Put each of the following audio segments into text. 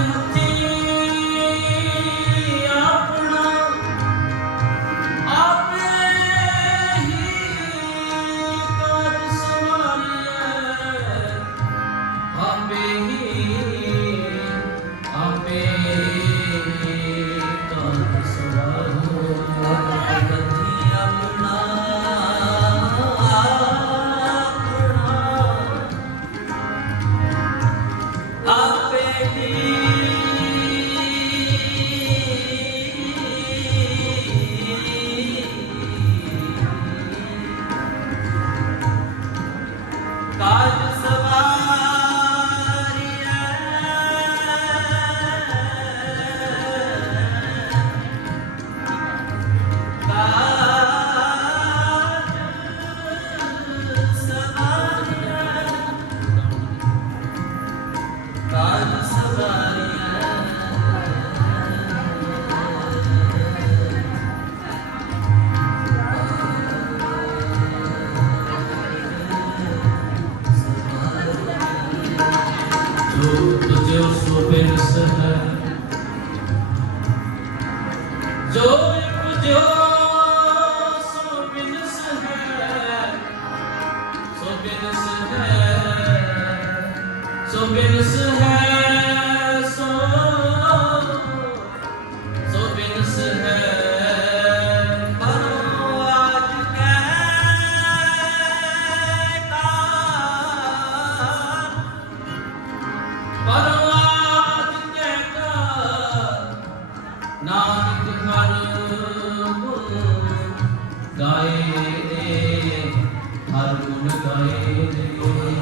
time ਸੋ ਬਿਨਸ ਹੈ ਜੋ ਪੁਜੋ ਸੋ ਬਿਨਸ ਹੈ ਸੋ ਬਿਨਸ ਹੈ ਸੋ ਬਿਨਸ ਹੈ ਨਾਨਕ ਹਰ ਗਾਏ ਦੇ ਹਰ ਗੁਣ ਗਾਏ ਦੇ ਗੁਣ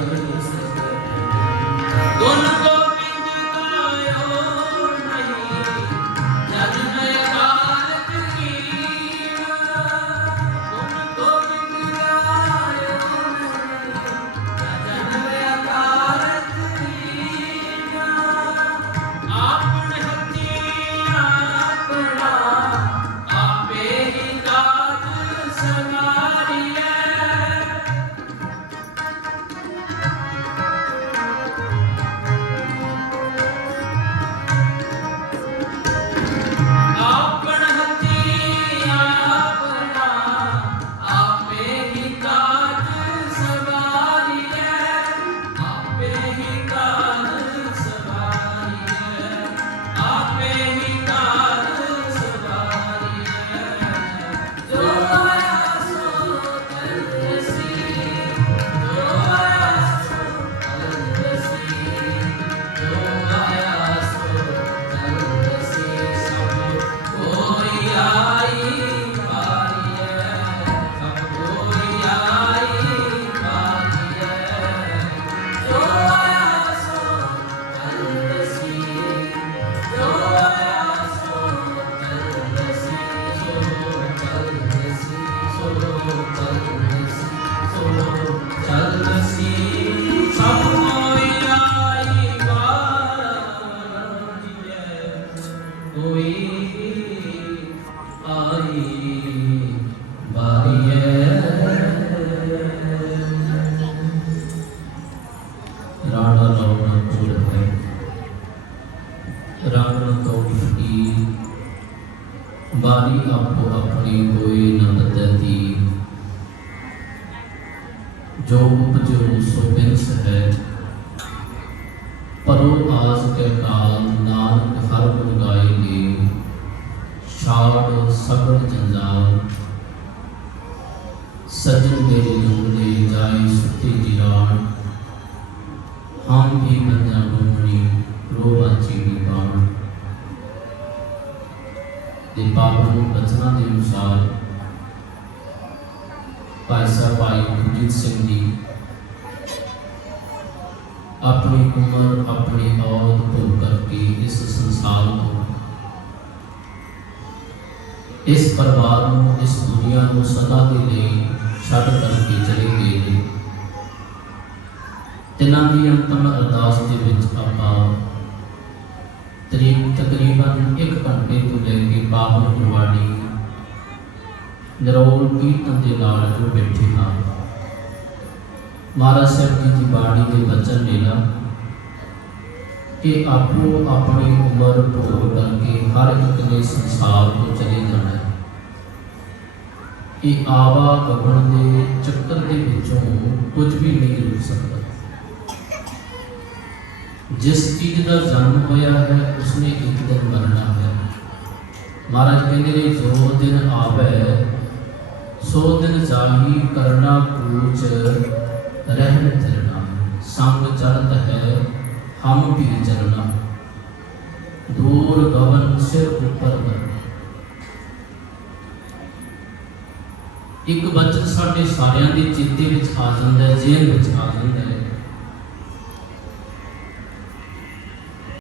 ਕੋਈ ਆਈ ਬਾਰੀਐ ਰਾਣਾ ਰੌਣਾ ਕੋਲ ਹੈ ਰਾਵਣ ਕੋ ਕੀ ਬਾਰੀ ਆਪੋ ਆਪਣੀ ਹੋਏ ਨ ਬਦਲਦੀ ਜੋ ਉਪਜੋ ਸੋ ਬਿਨਸ ਹੈ ਪਰੋ ਆਸ ਕੇ ਕਾਲ ਨਾਨਕ ਹਰ ਗੁਣ ਗਾਏਗੇ ਛਾੜ ਸਗਲ ਜੰਜਾਲ। ਸਜਣ ਮੇਰੇ ਜੁਗਲੇ ਜਾਏ ਸੁੱਤੀ ਜਿਰਾਣ ਹਮ ਵੀ ਬੰਦਾ ਡੋਮਣੀ ਰੋਵਾ ਚੀੜੀ ਬਾਣ ਦੇ ਪਾਵਨ ਬਚਨਾਂ ਦੇ ਅਨੁਸਾਰ ਭਾਈ ਸਾਹਿਬ ਭਾਈ ਗੁਰਜੀਤ ਸਿੰਘ ਜੀ ਆਪਣੀ ਉਮਰ, ਆਪਣੀ ਔਦ ਭੋਗ ਕਰਕੇ ਇਸ ਸੰਸਾਰ ਤੋਂ ਇਸ ਪਰਿਵਾਰ ਨੂੰ, ਇਸ ਦੁਨੀਆ ਨੂੰ ਸਦਾ ਦੇ ਲਈ ਛੱਡ ਕਰਕੇ ਚਲੇ ਗਏ ਨੇ। ਤਿੰਨਾਂ ਦੀ ਅੰਤਮ ਅਰਦਾਸ ਦੇ ਵਿੱਚ ਆਪਾਂ ਤਰੀਕ ਤਕਰੀਬਨ 1 ਘੰਟੇ ਤੋਂ ਲੈ ਕੇ ਬਾਬਰ ਗੁਰਬਾਣੀ, ਨਿਰੋਲ ਕੀਰਤਨ ਦੇ ਨਾਲ ਜੋ ਬੈਠੇ ਹਾਂ। ਮਹਾਰਾਜ ਸਾਹਿਬ ਜੀ ਦੀ ਬਾਣੀ ਦੇ ਵਚਨ ਨੇ ਨਾ ਕਿ ਆਪੋ ਆਪਣੀ ਉਮਰ ਭੋਗ ਕਰਕੇ ਹਰ ਇੱਕ ਨੇ ਸੰਸਾਰ ਤੋਂ ਚਲੇ ਜਾਣਾ। ਹੈ ਆਵਾ ਗਗਨ ਦੇ ਚੱਕਰ ਦੇ ਵਿੱਚੋਂ ਕੁਝ ਵੀ ਨਹੀਂ ਰੁਕ ਸਕਦਾ। ਜਿਸ ਚੀਜ਼ ਦਾ ਜਨਮ ਹੋਇਆ ਹੈ, ਉਸਨੇ ਇੱਕ ਦਿਨ ਮਰਨਾ ਹੈ। ਮਹਾਰਾਜ ਕਹਿੰਦੇ ਨੇ, ਜੋ ਦਿਨ ਆਵੇ, ਸੋ ਦਿਨ ਜਾਹੀ ਕਰਨਾ ਕੂਚ ਰਹਿਣ ਤਿਰਨਾ ਸੰਗ ਚੜਤ ਹੈ, ਹਮ ਵੀ ਚਲਣਾ ਦੂਰ ਗਵਨ ਸਿਰ ਉੱਪਰ ਇੱਕ ਬਚਨ ਸਾਡੇ ਸਾਰਿਆਂ ਦੇ ਚਿੱਤੇ ਵਿੱਚ ਆ ਜਾਂਦਾ ਹੈ ਜ਼ਿਹਨ ਵਿੱਚ ਆ ਜਾਂਦਾ ਹੈ।